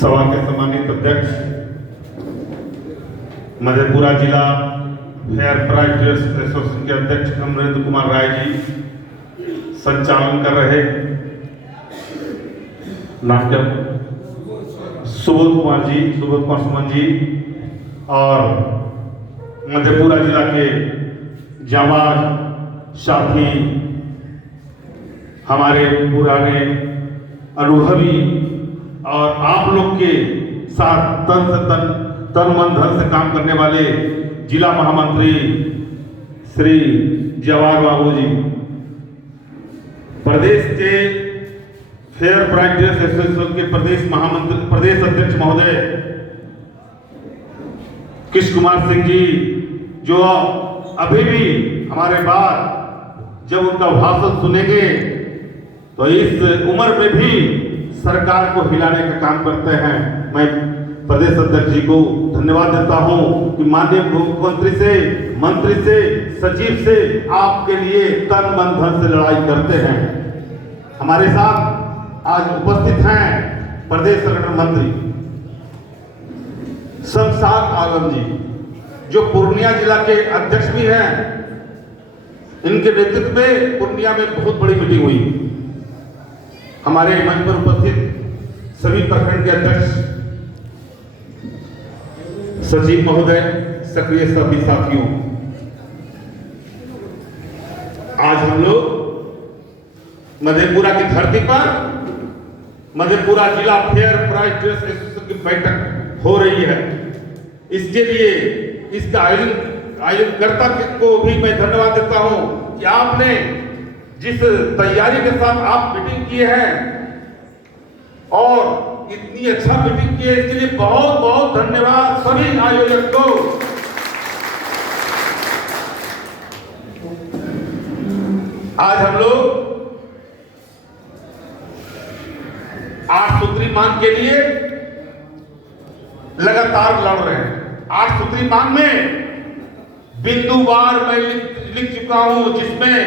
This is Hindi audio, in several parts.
सभा के सम्मानित अध्यक्ष, मधेपुरा जिला फेयर प्राइस ड्रेस एसोसिएशन के अध्यक्ष अमरेंद्र कुमार राय जी संचालन कर रहे, नाम क्या, सुबोध कुमार सुमन जी, और मधेपुरा जिला के जाबाज साथी, हमारे पुराने अनुभवी और आप लोग के साथ तन मन धन से काम करने वाले जिला महामंत्री श्री जवाहर बाबू जी, प्रदेश के फेयर प्राइस ड्रेस एसोसिएशन के प्रदेश अध्यक्ष महोदय कृष्ण कुमार सिंह जी, जो अभी भी हमारे बाद जब उनका भाषण सुनेंगे तो इस उम्र में भी सरकार को हिलाने का काम करते हैं। मैं प्रदेश अध्यक्ष जी को धन्यवाद देता हूं कि माननीय मुख्यमंत्री से, मंत्री से, सचिव से आपके लिए तन मन धन से लड़ाई करते हैं। हमारे साथ आज उपस्थित हैं प्रदेश संगठन मंत्री शमशाद आलम जी, जो पूर्णिया जिला के अध्यक्ष भी हैं। इनके नेतृत्व में पूर्णिया में बहुत बड़ी मीटिंग हुई। हमारे मंच पर उपस्थित सभी प्रखंड के अध्यक्ष, सचिव महोदय, सक्रिय सभी साथियों, आज हम लोग मधेपुरा की धरती पर मधेपुरा जिला फेयर प्राइस ड्रेस एसोसिएशन की बैठक हो रही है। इसके लिए इसका आयोजनकर्ता को भी मैं धन्यवाद देता हूं कि आपने जिस तैयारी के साथ आप मीटिंग किए हैं और इतनी अच्छा मीटिंग की है, इसके लिए बहुत बहुत धन्यवाद सभी आयोजक को। आज हम लोग 8 सूत्री मांग के लिए लगातार लड़ रहे हैं। 8 सूत्री मांग में बिंदुवार मैं लिख चुका हूं, जिसमें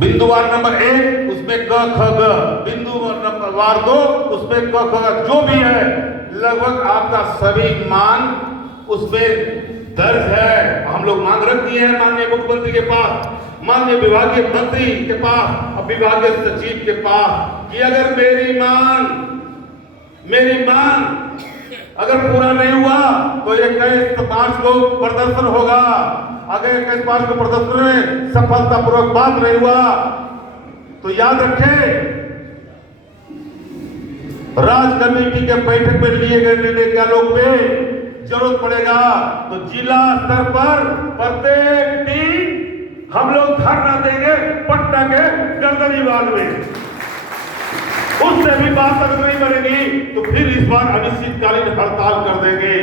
बिंदुवार नंबर 1 उसमें क ख ग, बिंदुवार नंबर 2 उसमें क ख ग, जो भी है लगभग आपका सभी मांग उसमें दर्ज है। हम लोग मांग रख दिए हैं माननीय मुख्यमंत्री के पास, माननीय विभागीय मंत्री के पास और विभागीय सचिव के पास कि अगर मेरी मांग अगर पूरा नहीं हुआ तो 21 मार्च को प्रदर्शन होगा। अगर 21 मार्च को प्रदर्शन में सफलतापूर्वक बात नहीं हुआ तो याद रखें, राज्य कमेटी के बैठक में लिए गए निर्णय के आलोक में जरूरत पड़ेगा तो जिला स्तर पर प्रत्येक दिन हम लोग धरना देंगे पटना के गर्दनीबाग में। उससे भी बात अगर नहीं बनेगी तो फिर इस बार अनिश्चितकालीन हड़ताल कर देंगे।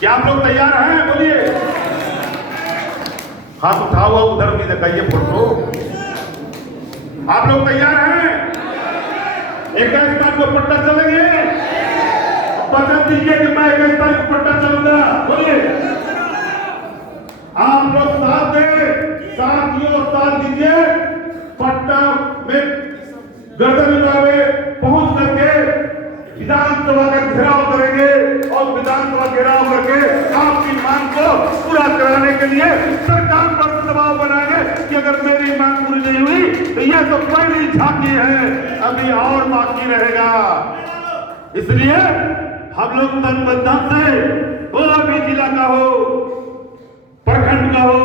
क्या आप लोग तैयार हैं? बोलिए, हाथ उठा हुआ उधर भी दिखाइए फोटो। आप लोग तैयार हैं? 21 तारीख को पटना चलेंगे? वचन दीजिए कि मैं 21 तारीख को पटना चलूंगा। बोलिए, आप लोग साथ दें, साथियों साथ दीजिए। पटना में गर्दनीबाग में पहुंच करके विधानसभा का घेराव करेंगे और विधानसभा घेराव करके आपकी मांग को पूरा कराने के लिए सरकार पर दबाव बनाएंगे कि अगर मेरी मांग पूरी नहीं हुई तो यह तो पहली झांकी है, अभी और बाकी रहेगा। इसलिए हम लोग तन मन धन से, कोई भी जिला का हो, प्रखंड का हो,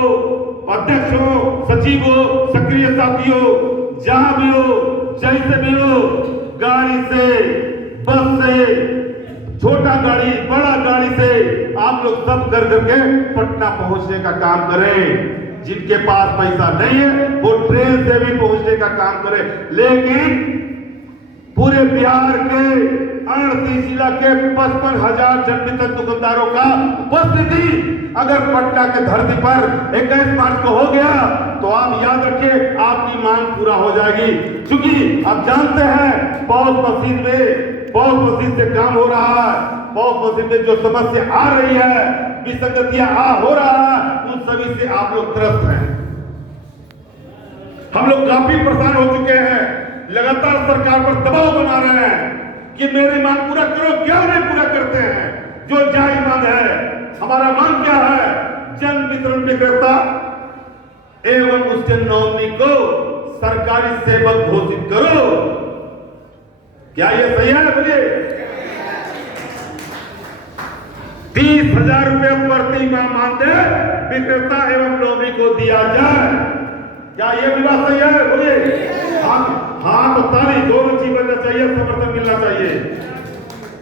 अध्यक्ष हो, सचिव हो, सक्रिय साथी हो, जहां भी हो, जैसे भी हो, गाड़ी से, बस से, छोटा गाड़ी, बड़ा गाड़ी से आप लोग सब कर करके पटना पहुंचने का काम करें। जिनके पास पैसा नहीं है वो ट्रेन से भी पहुंचने का काम करें। लेकिन पूरे बिहार के 38 जिला के 55,000 जन्मदिन दुकानदारों का उपस्थिति अगर पटना के धरती पर 21 मार्च को हो गया तो आप याद रखिए आपकी मांग पूरा हो जाएगी। क्योंकि आप जानते हैं पॉज मशीन से काम हो रहा है। पॉज मशीन में जो समस्या आ रही है, विसंगतियां हो रहा है, उन सभी से आप लोग त्रस्त हैं। हम लोग काफी परेशान हो चुके हैं, लगातार सरकार पर दबाव बना रहे हैं कि मेरी मांग पूरा करो, क्यों नहीं पूरा करते हैं? जो जायज मांग है, हमारा मांग क्या है? जन वितरण विक्रेता एवं उसके नॉमिनी को सरकारी सेवक घोषित करो। क्या ये सही है? बोलिए। 30,000 रुपये प्रति माह मानदेय विक्रेता एवं नॉमिनी को दिया जाए। क्या ये भी बात सही है? बोलिए। हाँ तो ताली, दोनों चीज बनना चाहिए, समर्थन मिलना चाहिए।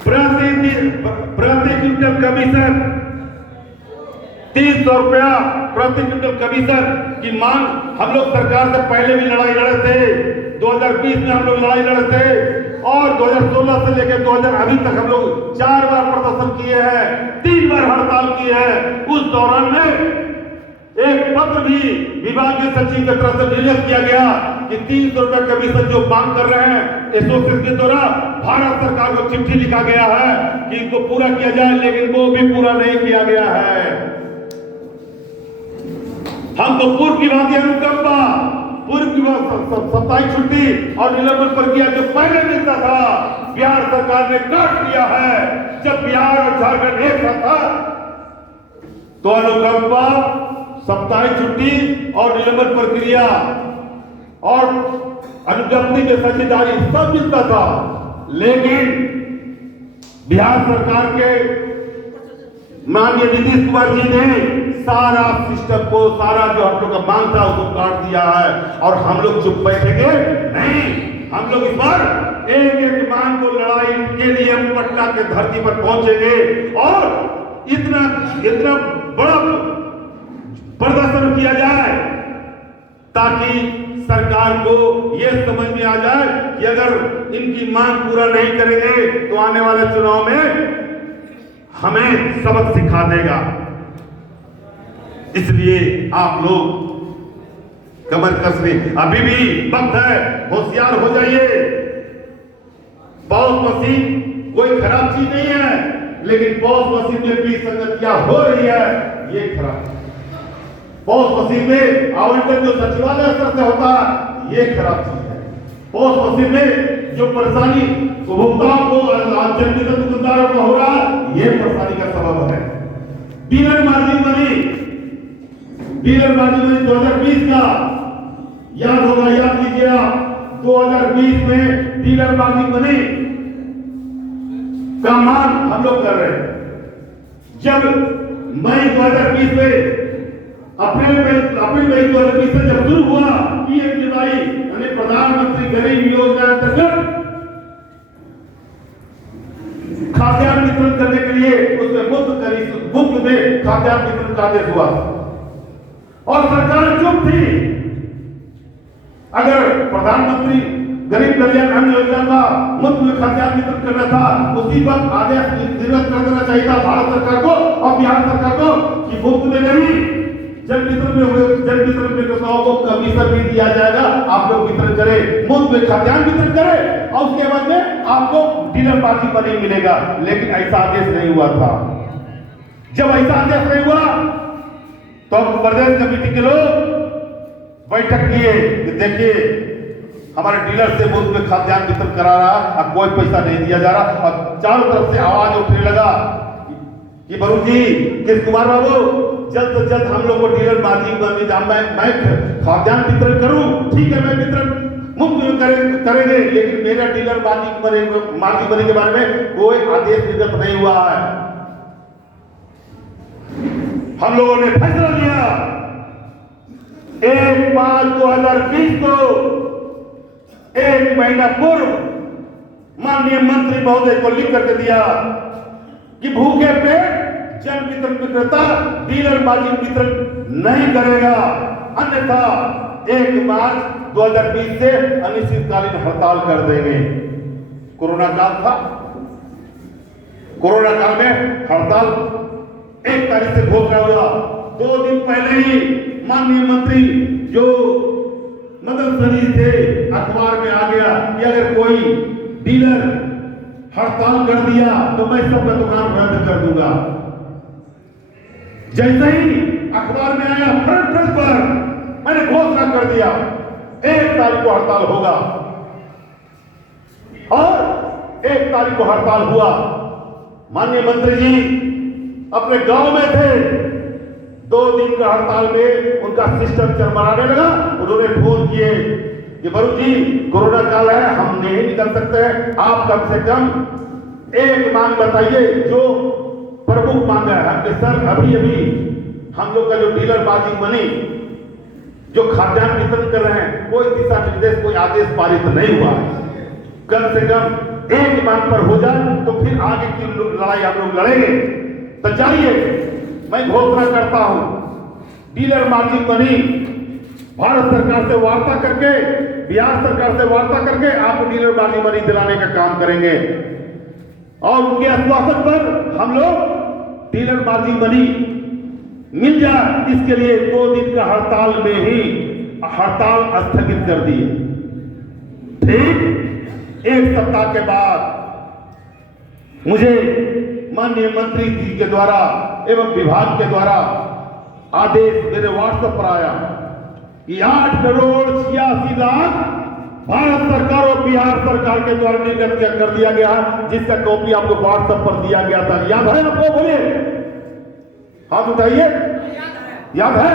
प्रति क्विंटल कमीशन 300 रुपया प्रति क्विंटल कमीशन की मांग हम लोग सरकार से पहले भी लड़ाई लड़े थे। 2020 में हम लोग लड़ाई लड़े थे और 2016 से लेकर 2000 अभी तक हम लोग 4 बार प्रदर्शन किए हैं, 3 बार हड़ताल किए हैं। उस दौरान में एक पत्र भी विभाग के सचिव की तरफ से निर्गत किया गया कि 300 रुपये कमीशन जो मांग कर रहे हैं एसोसिएशन के द्वारा, भारत सरकार को चिट्ठी लिखा गया है कि इनको पूरा किया जाए, लेकिन वो भी पूरा नहीं किया गया है। हम तो पूर्व की भांति अनुकंपा, पूर्व की साप्ताहिक छुट्टी और निलंबन प्रक्रिया जो पहले मिलता था, बिहार सरकार ने काट दिया है। जब बिहार और झारखंड एक साथ था तो अनुकंपा, साप्ताहिक छुट्टी और निलंबन प्रक्रिया और अनुज्ञप्ति में साझेदारी सब मिलता था। लेकिन बिहार सरकार के माननीय नीतीश कुमार जी ने सारा सिस्टम को, सारा जो हम लोग का मांग था उसको काट दिया है और हम लोग चुप बैठेंगे नहीं। हम लोग इस बार एक एक मांग को लड़ाई के लिए हम पटना के धरती पर पहुंचेंगे और इतना बड़ा प्रदर्शन किया जाए ताकि सरकार को यह समझ में आ जाए कि अगर इनकी मांग पूरा नहीं करेंगे तो आने वाले चुनाव में हमें सबक सिखा देगा। इसलिए आप लोग कमर कस लें, अभी भी वक्त है, होशियार हो जाइए। पॉज मशीन कोई खराब चीज नहीं है, लेकिन पॉज मशीन में भी संगतियां हो रही है, ये खराब। पॉज मशीन में आवंटन जो सचिवालय स्तर से होता है, ये खराब चीज है। पॉज मशीन में जो परेशानी उपभोक्ताओं को, दुकानदारों को हो रहा, ये परेशानी का सबब है। डीलर मार्जिन मनी 2020 का याद होगा, याद कीजिए आप। 2020 में डीलर मार्जिन मनी का मांग हम लोग कर रहे हैं। जब मई 2020 में अप्रैल मई 2020 से जब शुरू हुआ पीएमजीवाई यानी प्रधानमंत्री गरीब योजना अंतर्गत खाद्यान्न वितरण करने के लिए उसमें मुफ्त में खाद्यान्न वितरण का आदेश हुआ और सरकार चुप थी। अगर प्रधानमंत्री गरीब कल्याण अन्न योजना का मुफ्त में खाद्यान्न वितरण करना था, उसी वक्त आदेश निर्गत कर देना चाहिए था भारत सरकार को और बिहार सरकार को कि मुफ्त में नहीं, जन वितरण विक्रेताओं को कमीशन भी दिया जाएगा, आप लोग वितरण करें, मुफ्त में खाद्यान्न वितरण करें और उसके बाद में आपको डीलर मार्जिन मनी मिलेगा। लेकिन ऐसा आदेश नहीं हुआ था। जब ऐसा आदेश नहीं हुआ तो प्रदेश कमेटी के लोग बैठक किए कि देखिए हमारे डीलर से मुफ्त में खाद्यान्न वितरण करा रहा, अब कोई पैसा नहीं दिया जा रहा और चारों तरफ से आवाज उठने लगा कि वरुण जी, कृष्ण कुमार बाबू, जल्द से जल्द हम लोग को डीलर मार्जिन मनी, मैं खाद्यान्न वितरण करूं, ठीक है, मैं वितरण मुफ्त में करेंगे, लेकिन मेरा डीलर मार्जिन मनी के बारे में कोई आदेश निर्गत नहीं हुआ है। हम लोगों ने फैसला लिया 1/5/2020 को, 1 महीना पूर्व माननीय मंत्री महोदय को लिख करके दिया कि भूखे पेट जन वितरण विक्रेता डीलर मार्जिन वितरण नहीं करेगा, अन्यथा 1 मार्च 2020 से अनिश्चितकालीन हड़ताल कर देंगे। कोरोना काल था, कोरोना काल में हड़ताल 1 तारीख से घोषणा हुआ। 2 दिन पहले ही माननीय मंत्री जो मदन सनी थे, अखबार में आ गया कि अगर कोई डीलर हड़ताल कर दिया तो मैं सबका दुकान बंद कर दूंगा। जैसे ही अखबार में आया फ्रंट पेज पर मैंने घोषणा कर दिया 1 तारीख को हड़ताल होगा और 1 तारीख को हड़ताल हुआ। माननीय मंत्री जी अपने गांव में थे, 2 दिन का हड़ताल में उनका सिस्टम चरमराने लगा। उन्होंने फोन किए कि वरुण जी कोरोना काल है, हम नहीं निकल सकते हैं, आप कम से कम एक मांग बताइए जो प्रमुख मांग है। कि सर अभी हम लोग का जो डीलर बार्गेनिंग मनी जो खाद्यान्न वितरण कर रहे हैं, कोई दिशा निर्देश, कोई आदेश पारित नहीं हुआ है। कम से कम एक मांग पर हो जाए तो फिर आगे की लड़ाई आप लोग लड़ेंगे। तो जाइए, मैं घोषणा करता हूं, डीलर मार्जिन मनी भारत सरकार से वार्ता करके, बिहार सरकार से वार्ता करके आपको डीलर मार्जिन मनी दिलाने का काम करेंगे। और उनके आश्वासन पर हम लोग डीलर मार्जिन मनी मिल जाए, इसके लिए 2 दिन का हड़ताल में ही हड़ताल स्थगित कर दिए। ठीक 1 सप्ताह के बाद मुझे माननीय मंत्री जी के द्वारा एवं विभाग के द्वारा आदेश मेरे व्हाट्सएप पर आया कि 8,86,00,000 भारत सरकार और बिहार सरकार के द्वारा निर्गत कर दिया गया, जिसका कॉपी आपको व्हाट्सएप पर दिया गया था। याद है आपको? बोलिए, हाथ उठाइए। याद है?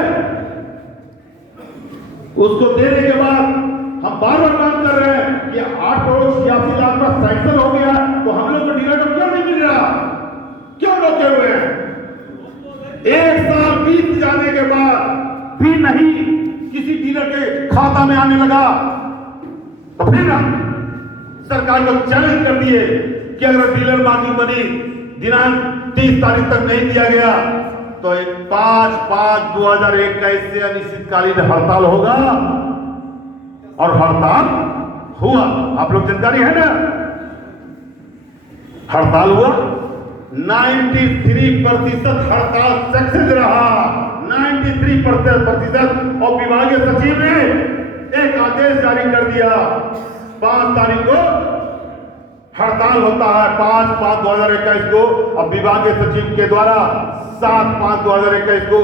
उसको देने के बाद हम बार बार मांग कर रहे हैं कि 8,86,00,000 का सैंक्शन हो गया, तो हम लोग को डीलर को क्यों नहीं मिल रहा? क्यों रोके हुए हैं? 1 साल बीत जाने के बाद भी नहीं किसी डीलर के खाता में आने लगा, तो फिर हम सरकार को चैलेंज कर दिए कि अगर डीलर मार्जिन मनी दिनांक 30 तारीख तक नहीं दिया गया तो 5/5/2021 से अनिश्चितकालीन हड़ताल होगा। और हड़ताल हुआ, आप लोग जानकारी है ना? हड़ताल हुआ, 93% हड़ताल सक्सेस रहा, 93%। और विभागीय सचिव ने एक आदेश जारी कर दिया, 5 तारीख को हड़ताल होता है, 5/5/2021 को। अब विभागीय सचिव के द्वारा 7/5/2021 को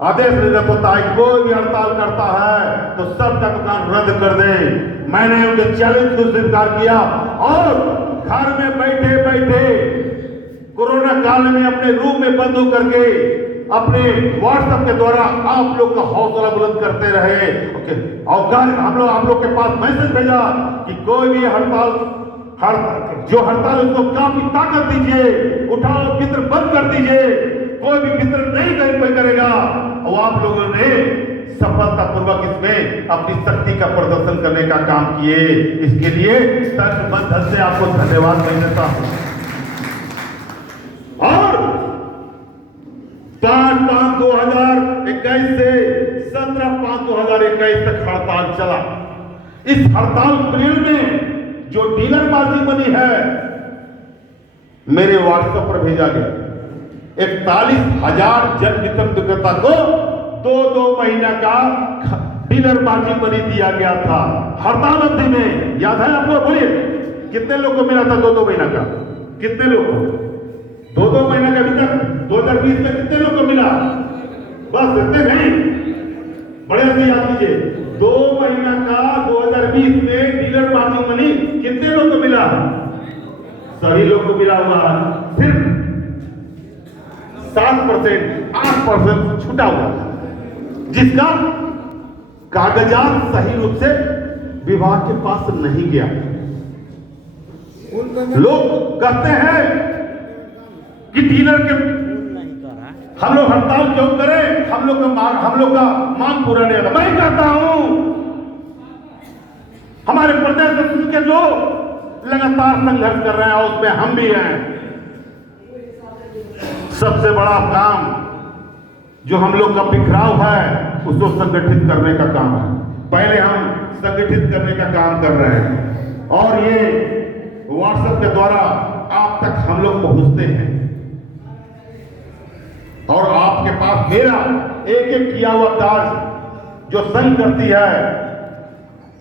आदेश निर्गत होता है, कोई भी हड़ताल करता है तो सबका दुकान रद्द कर दे। मैंने उनके चैलेंज को स्वीकार किया और घर में बैठे बैठे कोरोना काल में अपने रूम में बंद होकर के अपने व्हाट्सएप के द्वारा आप लोग का हौसला बुलंद करते रहे। और हम लोग आप लोग के पास मैसेज भेजा कि कोई भी जो हड़ताल उसको काफी ताकत दीजिए, उठाओ फिक्र बंद कर दीजिए, कोई भी फिक्र नहीं करेगा। और आप लोगों ने सफलतापूर्वक इसमें अपनी शक्ति का प्रदर्शन करने का काम किए। इसके लिए तन से आपको धन्यवाद देता हूं। और 5/5/2021 से 17/5/2021 तक हड़ताल चला। इस हड़ताल पीरियड में जो डीलर मार्जिन मनी है मेरे व्हाट्सएप पर भेजा गया, 41,000 जन वितरण विक्रेता को 2-2 महीना का डीलर मार्जिन मनी दिया गया था हड़ताल अवधि में। याद है आपको? बोलिए, कितने लोग को मिला था 2-2 महीना का? कितने लोग को 2-2 महीना का अभी तक 2020 में कितने लोग को मिला? बस इतने नहीं, बड़े से याद कीजिए। 2 महीना का 2020 में डीलर मार्जिन मनी कितने लोग को मिला? सभी लोग को मिला हुआ है। सिर्फ 7%, 8% छूटा हुआ, जिसका कागजात सही रूप से विभाग के पास नहीं गया। लोग कहते हैं कि डीलर के हम लोग हड़ताल क्यों करें, हम लोग का मांग पूरा नहीं होता। मैं कहता हूं हमारे प्रदेश के लोग लगातार संघर्ष कर रहे हैं, उसमें हम भी हैं। सबसे बड़ा काम जो हम लोग का बिखराव है उसको संगठित करने का काम है। पहले हम संगठित करने का काम कर रहे हैं और ये व्हाट्सएप के द्वारा आप तक हम लोग पहुंचते हैं और आपके पास मेरा एक एक किया हुआ कार्य जो संघ करती है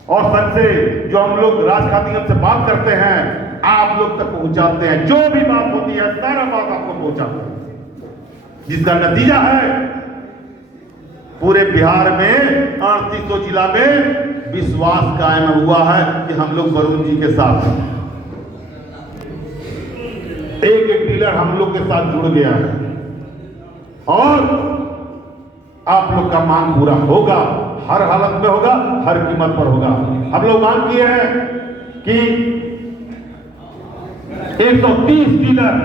और संघ से जो हम लोग राजखाती से बात करते हैं आप लोग तक पहुंचाते हैं। जो भी बात होती है सारा बात आपको पहुंचाते हैं, जिसका नतीजा है पूरे बिहार में 38 जिला में विश्वास कायम हुआ है कि हम लोग वरुण जी के साथ हैं। एक एक डीलर हम लोग के साथ जुड़ गया है और आप लोग का मांग पूरा होगा, हर हालत में होगा, हर कीमत पर होगा। हम लोग मांग किए हैं कि 130 डीलर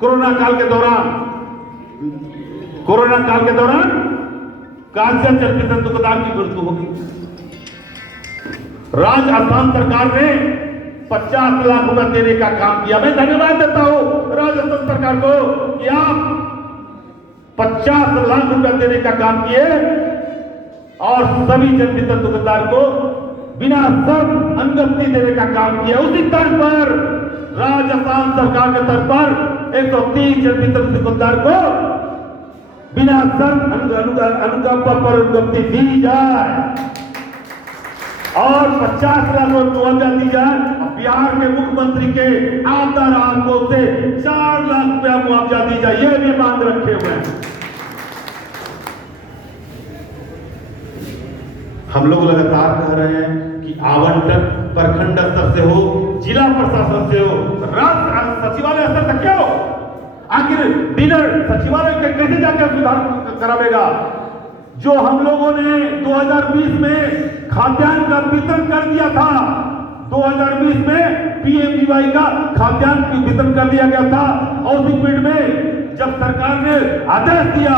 कोरोना काल के दौरान कांस्य चलती दुकानदार की मृत्यु होगी। राज्य असम सरकार ने 50 लाख रुपए देने का काम किया। मैं धन्यवाद देता हूं राज्य असम सरकार को कि आप 50 लाख रुपए देने का काम किए और सभी जनवितरण दुकानदार को बिना शर्त अनुज्ञप्ति देने का काम किया। उसी तर्ज पर राजस्थान सरकार के तर्ज पर 130 जनवितरण दुकानदार को बिना शर्त अनुज्ञप्ति दी जाए और 50 लाख मुआवजा दी जाए। बिहार के मुख्यमंत्री के आपदा राहत कोष से 4 लाख रुपया मुआवजा दी जाए, ये भी मांग रखे हुए हैं। हम लोग लगातार कह रहे हैं कि आवंटन प्रखंड स्तर से हो, जिला प्रशासन से हो, राज्य सचिवालय स्तर से क्यों? आखिर डीलर सचिवालय के कैसे जाकर सुधार करावेगा? जो हम लोगों ने 2020 में खाद्यान्न का वितरण कर दिया था, 2020 में पीएमजीवाई का खाद्यान्न वितरण कर दिया गया था और उसी पीरियड में जब सरकार ने आदेश दिया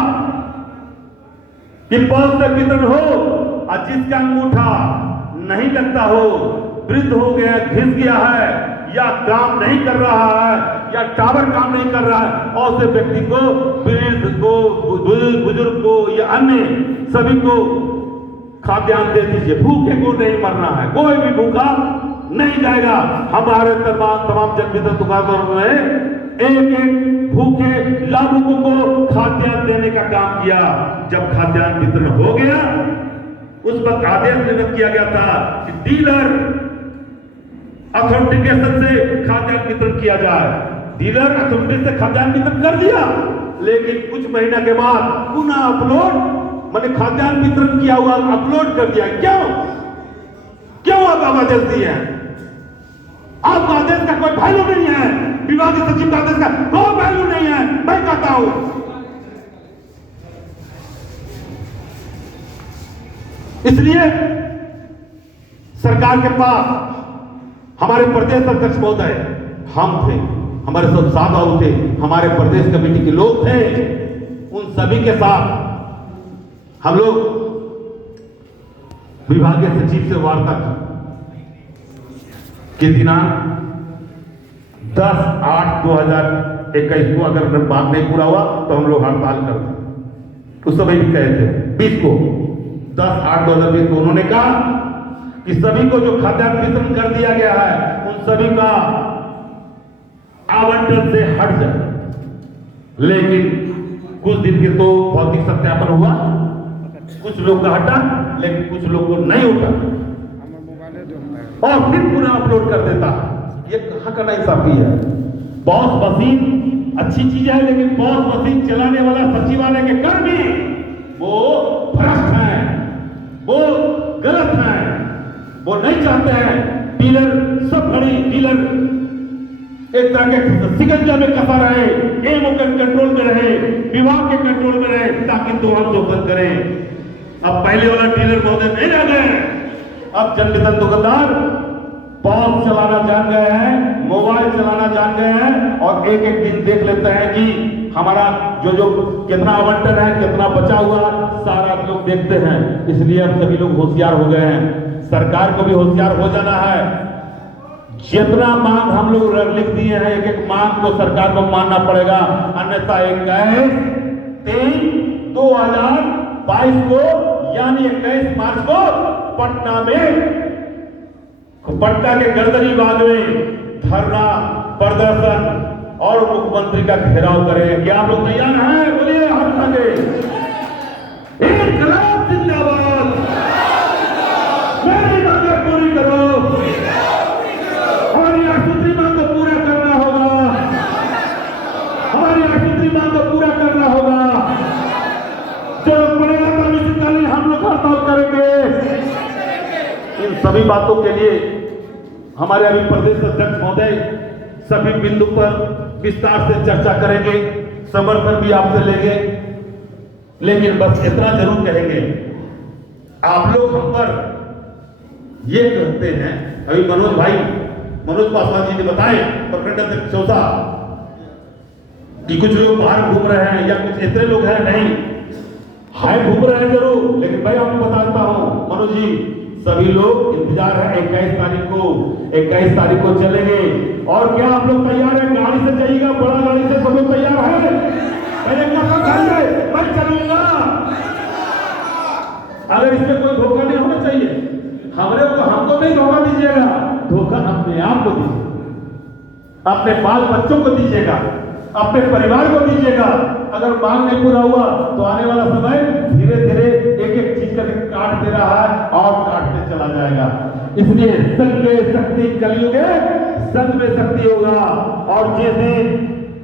कि पौध से वितरण हो और जिसका अंगूठा नहीं लगता हो, वृद्ध हो गया, घिस गया है या काम नहीं कर रहा है या टावर काम नहीं कर रहा है और उसे व्यक्ति को, वृद्ध को, बुजुर्ग को या अन्य सभी को खाद्यान्न दे दीजिए। भूखे को नहीं मरना है, कोई भी भूखा नहीं जाएगा। हमारे तमाम जनवितरण दुकानदारों ने एक भूखे लाभुकों को खाद्यान्न देने का काम किया। जब खाद्यान्न वितरण हो गया उस वक्त आदेश निर्गत किया गया था कि डीलर अथेंटिकेशन से खाद्यान्न वितरण किया जाए। डीलर अथेंटिकेशन से खाद्यान्न वितरण कर दिया, लेकिन कुछ महीना के बाद पुनः अपलोड, मैंने खाद्यान्न वितरण किया हुआ अपलोड कर दिया। क्यों आप आदेश दिए हैं? आपका आदेश का कोई वैल्यू नहीं है, विभागीय सचिव का आदेश का कोई वैल्यू नहीं है। मैं कहता हूं इसलिए सरकार के पास हमारे प्रदेश अध्यक्ष महोदय हम थे, हमारे सब साधु थे, हमारे प्रदेश कमेटी के लोग थे, उन सभी के साथ हम लोग विभागीय सचिव से वार्ता की दिनांक 10/8/2021 को अगर बात नहीं पूरा हुआ तो हम लोग हड़ताल कर दें। उस समय भी कहे थे 20 को 10/8/2020 को उन्होंने कहा कि सभी को जो खाद्यान्न वितरण कर दिया गया है उन सभी का आवंटन से हट जाए। लेकिन कुछ दिन के तो भौतिक सत्यापन हुआ, कुछ लोग का हटा लेकिन कुछ लोग को नहीं उठा और फिर पुनः अपलोड कर देता। ये कहां का नाइंसाफी है? बॉस मशीन अच्छी चीज है, लेकिन बॉस मशीन चलाने वाला सचिवालय के कर्मी वो भ्रष्ट हैं, वो गलत हैं, वो नहीं चाहते हैं डीलर सब बड़ी डीलर एक तरह के सिकंजा में कसा रहे, एमओ के कंट्रोल में रहे, विभाग के कंट्रोल में रहे, ताकि दोहन दोहन करें। अब पहले वाला डीलर महोदय नहीं रह गए। अब जनवितरण दुकानदार पॉस चलाना जान गए हैं, मोबाइल चलाना जान गए हैं और एक एक दिन देख लेते हैं कि हमारा जो कितना आवंटन है, कितना बचा हुआ, सारा लोग देखते हैं। इसलिए अब सभी लोग होशियार हो गए हैं। सरकार को भी होशियार हो जाना है। जितना मांग हम लोग लिख दिए हैं, एक एक मांग को सरकार को मानना पड़ेगा, अन्यथा 21/3/2022 को यानी 21 मार्च को पटना के गर्दनी बाग में धरना प्रदर्शन और मुख्यमंत्री का घेराव करें। क्या आप लोग तैयार हैं? बोलिए हाथ आगे। इनकलाब जिंदाबाद, मेरी मांगे पूरी करो, हमारी 8 मांग को पूरा करना होगा, हमारी 8 मांग को पूरा करना होगा। जरूरत पड़ेगा तो निश्चितकालीन हम लोग हड़ताल करेंगे। इन सभी बातों के लिए हमारे अभी प्रदेश अध्यक्ष महोदय सभी बिंदु पर विस्तार से चर्चा करेंगे, समर्थन भी आपसे लेंगे। लेकिन बस इतना जरूर कहेंगे, आप लोग हम पर ये कहते हैं, अभी मनोज पासवान जी ने बताए, प्रखंड अध्यक्ष चौथा, कि कुछ लोग बाहर घूम रहे हैं या कुछ ऐसे लोग हैं, नहीं हाय घूम रहे हैं जरूर, लेकिन मैं आपको बताता हूं मनोज जी, सभी लोग इंतजार है 21 तारीख को चलेंगे। और क्या आप लोग तैयार हैं? गाड़ी से जाइएगा, बड़ा गाड़ी से सब लोग तैयार है? मैं चलूंगा। अगर इसमें कोई धोखा नहीं होना चाहिए, हमको नहीं धोखा दीजिएगा, धोखा अपने आप को दीजिएगा, अपने बाल बच्चों को दीजिएगा, अपने परिवार को दीजिएगा। अगर मांग नहीं पूरा हुआ तो आने वाला समय धीरे धीरे एक एक चीज करके काट दे रहा है और काटते चला जाएगा। इसलिए संग में शक्ति कलयुग है, संग में शक्ति होगा। और जैसे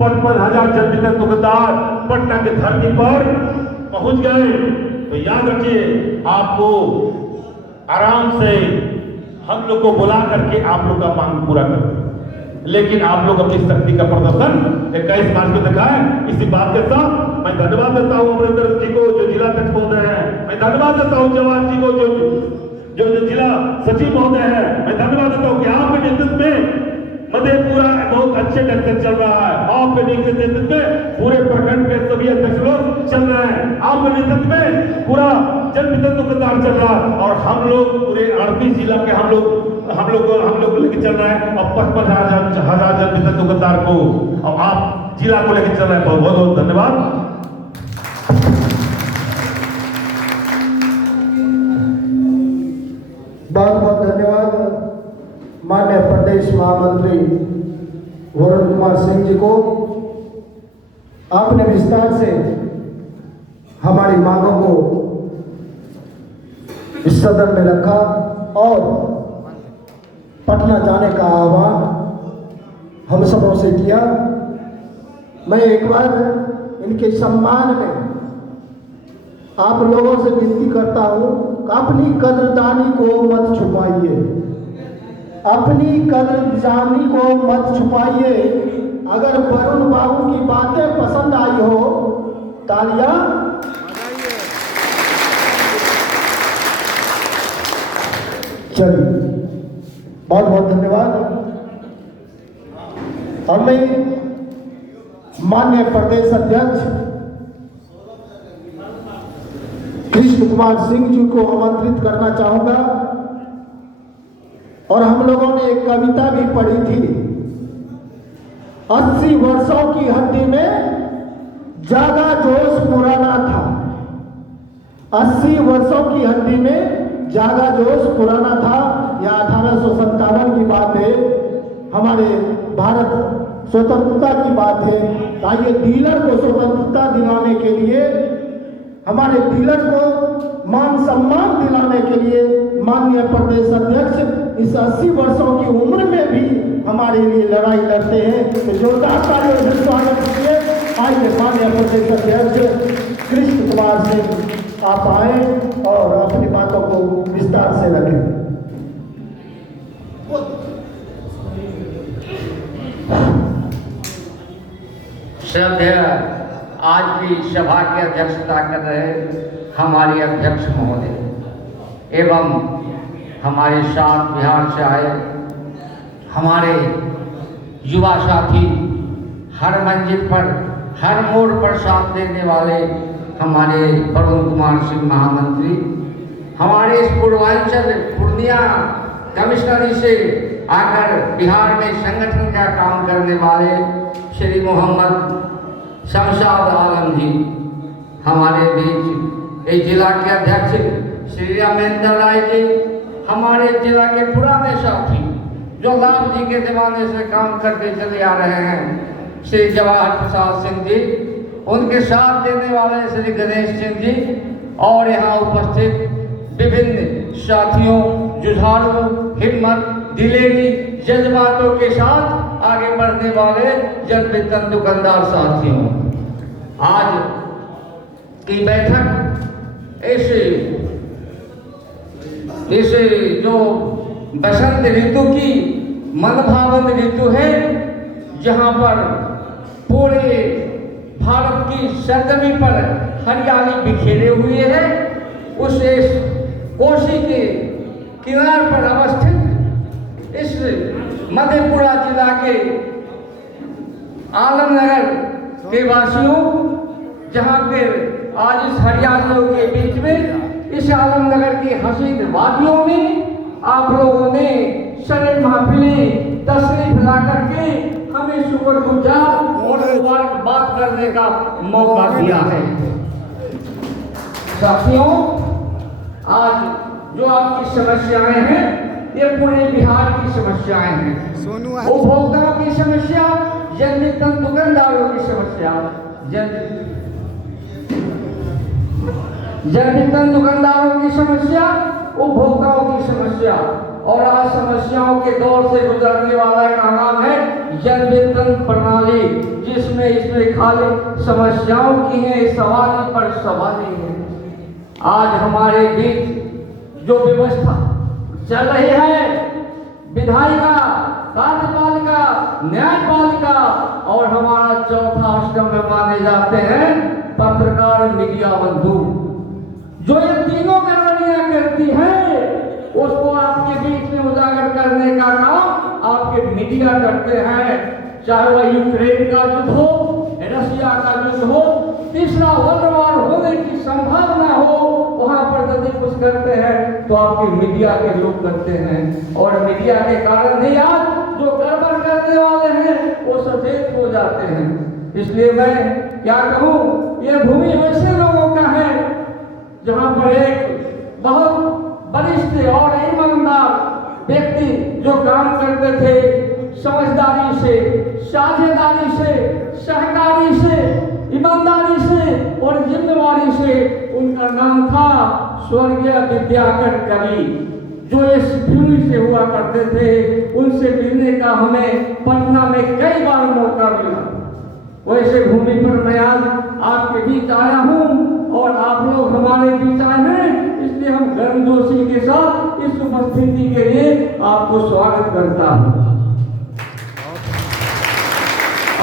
55,000 जन दुकानदार पटना के धरती पर पहुंच गए, तो याद रखिए, आपको आराम से हम लोग को बुला करके आप लोग का मांग पूरा कर, लेकिन आप लोग अपनी शक्ति का प्रदर्शन 21 मार्च को दिखाएं। इसी बात के साथ मैं धन्यवाद देता हूं अमरिंदर जी को, जो जिला अध्यक्ष महोदय हैं। मैं धन्यवाद देता हूं जवान जी को, जो जिला सचिव महोदय हैं। मैं धन्यवाद देता हूं कि आपके नेतृत्व में मधेपुरा बहुत अच्छे ढंग से चल रहा है। आपके नेतृत्व में पूरे प्रखंड के सभी अध्यक्ष लोग चल रहे हैं। आपके नेतृत्व में पूरा जनमित्र दुकानदार चल रहा है, और हम लोग पूरे 38 जिला के हम लोग लेके चल रहे हैं। और 55,000 जनमित्र दुकानदार को और आप जिला को लेके चल रहे हैं। बहुत बहुत धन्यवाद। बहुत बहुत धन्यवाद माननीय प्रदेश महामंत्री वरुण कुमार सिंह जी को। आपने विस्तार से हमारी मांगों को इस सदन में रखा और पटना जाने का आह्वान हम सबों से किया। मैं एक बार इनके सम्मान में आप लोगों से विनती करता हूं कि अपनी कदरदानी को मत छुपाइए, अपनी कदरदानी को मत छुपाइए। अगर वरुण बाबू की बातें पसंद आई हो, तालियां चलिए। बहुत बहुत धन्यवाद। और मैं माननीय प्रदेश अध्यक्ष कृष्ण कुमार सिंह जी को आमंत्रित करना चाहूंगा। और हम लोगों ने एक कविता भी पढ़ी थी, 80 वर्षों की हड्डी में जागा जोश पुराना था। 80 वर्षों की हड्डी में जागा जोश पुराना था। यह 1857 की बात है, हमारे भारत स्वतंत्रता की बात है। आइए डीलर को स्वतंत्रता दिलाने के लिए, हमारे डीलर को मान सम्मान दिलाने के लिए माननीय प्रदेश अध्यक्ष इस 80 वर्षों की उम्र में भी हमारे लिए लड़ाई लड़ते हैं। तो जोरदार तालियों से स्वागत कीजिए। आइए माननीय प्रदेश अध्यक्ष कृष्ण कुमार सिंह आप आए और अपनी बातों को विस्तार से रखें। श्रद्धेय आज की सभा की अध्यक्षता कर रहे हमारे अध्यक्ष महोदय एवं हमारे साथ बिहार से आए हमारे युवा साथी, हर मंजिल पर हर मोड़ पर साथ देने वाले हमारे वरुण कुमार सिंह महामंत्री, हमारे इस पूर्वांचल पूर्णिया कमिश्नरी से आकर बिहार में संगठन का काम करने वाले श्री मोहम्मद शमशाद आलम जी, हमारे बीच इस जिला के अध्यक्ष श्री रामेंद्र राय जी, हमारे जिला के पुराने साथी जो लाल जी के जमाने से काम करते चले आ रहे हैं, श्री जवाहर प्रसाद सिंह जी, उनके साथ देने वाले श्री गणेश सिंह जी, और यहाँ उपस्थित विभिन्न साथियों, जुझारू, हिम्मत, दिलेरी जज्बातों के साथ आगे बढ़ने वाले जनमित्र दुकानदार साथियों, आज की बैठक ऐसे जो बसंत ऋतु की मनभावन ऋतु है, जहाँ पर पूरे भारत की सरजमी पर हरियाली बिखेरे हुए है। उस कोसी के किनार पर अवस्थित इस मधेपुरा जिला के आलमनगर के वासियों, जहां पर आज इस हरियालियों के बीच में इस आलमनगर की हसीन वादियों में आप लोगों ने शरे महफिलें तशरीफ ला करके हमें शुक्रगुजार और मुबारकबाद करने का मौका दिया है। साथियों, आज जो आपकी समस्याएं हैं ये पूरे बिहार की समस्याएं हैं। उपभोक्ताओं की समस्या, जनवितरण दुकानदारों की समस्या, जनवितरण दुकानदारों की समस्या, उपभोक्ताओं की समस्या, और आज समस्याओं के दौर से गुजरने वाला का नाम है जनवितरण प्रणाली, जिसमें इसमें खाली समस्याओं की है, सवाल पर सवाल है। आज हमारे बीच जो व्यवस्था चल रही है, विधायिका, कार्यपालिका, न्यायपालिका और हमारा चौथा स्तंभ माने जाते हैं पत्रकार, मीडिया बंधु, जो ये तीनों गड़बड़ियां करती हैं उसको आपके बीच में उजागर करने का काम आपके मीडिया करते हैं। चाहे वह यूक्रेन का युद्ध हो, रशिया का युद्ध हो, तीसरा वर्ल्ड वॉर होने की संभावना हो, वहां पर यदि कुछ करते हैं तो आपके मीडिया के लोग करते हैं। और मीडिया के कारण ही आज जो गड़बड़ करने वाले हैं वो सचेत हो जाते हैं। इसलिए मैं क्या कहूँ, ये भूमि वैसे लोगों का है जहां पर एक बहुत वरिष्ठ और ईमानदार व्यक्ति जो काम करते थे समझदारी से, साझेदारी से, सहकारी से, ईमानदारी से और जिम्मेवारी से, उनका नाम था स्वर्गीय विद्याकर कवि, जो इस भूमि से हुआ करते थे। उनसे मिलने का हमें पटना में कई बार मौका मिला। वैसे भूमि पर मैं आज आपके बीच आया हूँ और आप लोग हमारे बीच आए हैं, इसलिए हम गर्मजोशी के साथ इस उपस्थिति के लिए आपको स्वागत करता हूँ।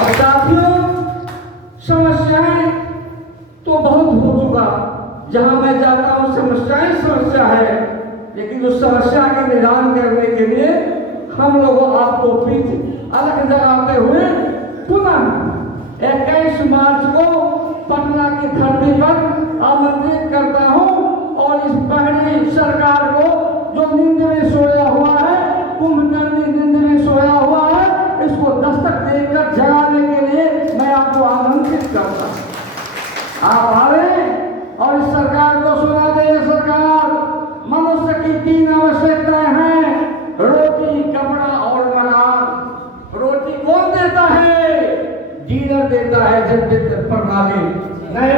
अब साथियों, समस्याएं तो बहुत हो चुका, जहां मैं जाता हूँ समस्या है, लेकिन उस समस्या के निदान करने के लिए हम लोग आपको बीच अलग जगाते हुए पुनः 21 मार्च को पटना की धरती पर आमंत्रित करता हूं और इस पहली सरकार को जो नींद में सोया हुआ है, कुंभकर्णी नींद में सोया हुआ है, इसको दस्तक देकर जगाने के लिए मैं आपको आमंत्रित करता हूं। आप आए और इस सरकार को सुना दे। सरकार, मनुष्य की 3 आवश्यकताएं हैं, रोटी, कपड़ा और मकान। रोटी कौन देता है? डीलर देता है, जनवितरण प्रणाली। नए